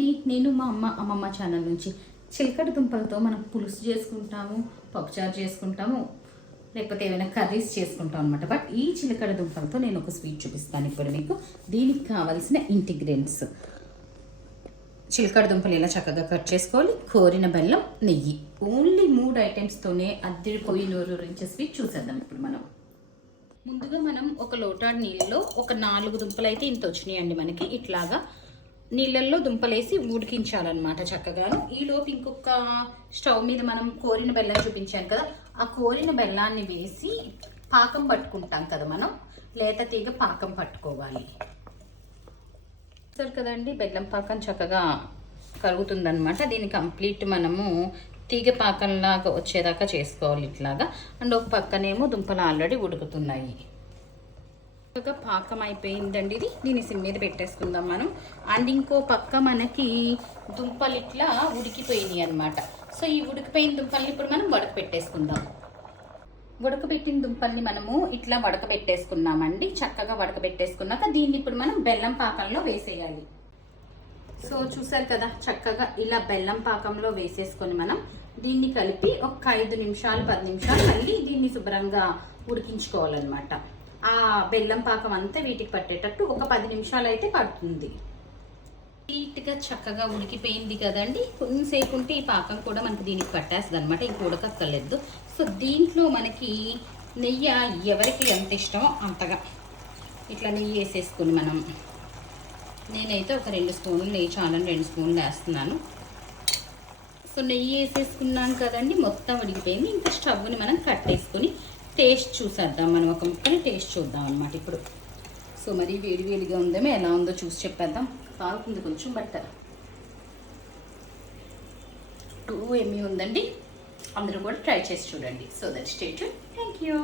అండి, నేను మా అమ్మమ్మ ఛానల్ నుంచి చిలకడ దుంపలతో మనం పులుసు చేసుకుంటాము, పప్పుచారు చేసుకుంటాము, లేకపోతే ఏమైనా కర్రీస్ చేసుకుంటాం అనమాట. బట్ ఈ చిలకడ దుంపలతో నేను ఒక స్వీట్ చూపిస్తాను ఇప్పుడు మీకు. దీనికి కావాల్సిన ఇంగ్రీడియంట్స్: చిలకడ దుంపలు ఇలా చక్కగా కట్ చేసుకోవాలి, కోరిన బెల్లం, నెయ్యి. ఓన్లీ 3 ఐటమ్స్తోనే అద్దరిపోయి నోరూరించే స్వీట్ చూసేద్దాం ఇప్పుడు మనం. ముందుగా మనం ఒక లోటాడు నీళ్ళలో ఒక 4 దుంపలు అయితే ఇంత వచ్చినాయండి మనకి. ఇట్లాగా నీళ్ళల్లో దుంపలేసి ఉడికించాలన్నమాట చక్కగాను. ఈలోపు ఇంకొక స్టవ్ మీద మనం కోరిన బెల్లం చూపించాను కదా, ఆ కోరిన బెల్లాన్ని వేసి పాకం పట్టుకుంటాం కదా మనం, లేత తీగ పాకం పట్టుకోవాలి. సరే కదండి, బెల్లం పాకం చక్కగా కరుగుతుందనమాట. దీన్ని కంప్లీట్ మనము తీగ పాకంలాగా వచ్చేదాకా చేసుకోవాలి ఇట్లాగా. అండ్ ఒక పక్కనేమో దుంపలు ఆల్రెడీ ఉడుకుతున్నాయి. చక్కగా పాకం అయిపోయిందండి ఇది. దీన్ని సిమ్ మీద పెట్టేసుకుందాం మనం. అండ్ ఇంకో పక్క మనకి దుంపలు ఇట్లా ఉడికిపోయినాయి అనమాట. సో ఈ ఉడికిపోయిన దుంపల్ని ఇప్పుడు మనం ఉడకబెట్టేసుకుందాం. ఉడకబెట్టిన దుంపల్ని మనము ఇట్లా ఉడకబెట్టేసుకున్నామండి. చక్కగా ఉడకబెట్టేసుకున్నాక దీన్ని ఇప్పుడు మనం బెల్లం పాకంలో వేసేయాలి. సో చూసారు కదా, చక్కగా ఇలా బెల్లం పాకంలో వేసేసుకొని మనం దీన్ని కలిపి ఒక 5 నిమిషాలు 10 నిమిషాలు మళ్ళీ దీన్ని శుభ్రంగా ఉడికించుకోవాలన్నమాట. ఆ బెల్లం పాకం అంతా వీటికి పట్టేటట్టు ఒక 10 నిమిషాలు అయితే పడుతుంది. నీట్గా చక్కగా ఉడికిపోయింది కదండి. కొంతసేపు ఉంటే ఈ పాకం కూడా మనకి దీనికి పట్టేస్తుంది అనమాట, ఇంక ఉడకక్కర్లేదు. సో దీంట్లో మనకి నెయ్యి ఎవరికి ఎంత ఇష్టమో అంతగా ఇట్లా నెయ్యి వేసేసుకుని మనం, నేనైతే ఒక 2 స్పూన్లు నెయ్యి చాలని 2 స్పూన్లు వేస్తున్నాను. సో నెయ్యి వేసేసుకున్నాం కదండి, మొత్తం ఉడికిపోయింది. ఇంకా స్టవ్ని మనం కట్టేసుకొని టేస్ట్ చూసేద్దాం. మనం ఒక ముక్కని టేస్ట్ చూద్దాం అనమాట ఇప్పుడు. సో మరి వేడివేడిగా ఉందేమో, ఎలా ఉందో చూసి చెప్పేద్దాం. కాలుతుంది కొంచెం, బట్ 2 ME ఉందండి. అందరూ కూడా ట్రై చేసి చూడండి. So that stay tune. Thank you.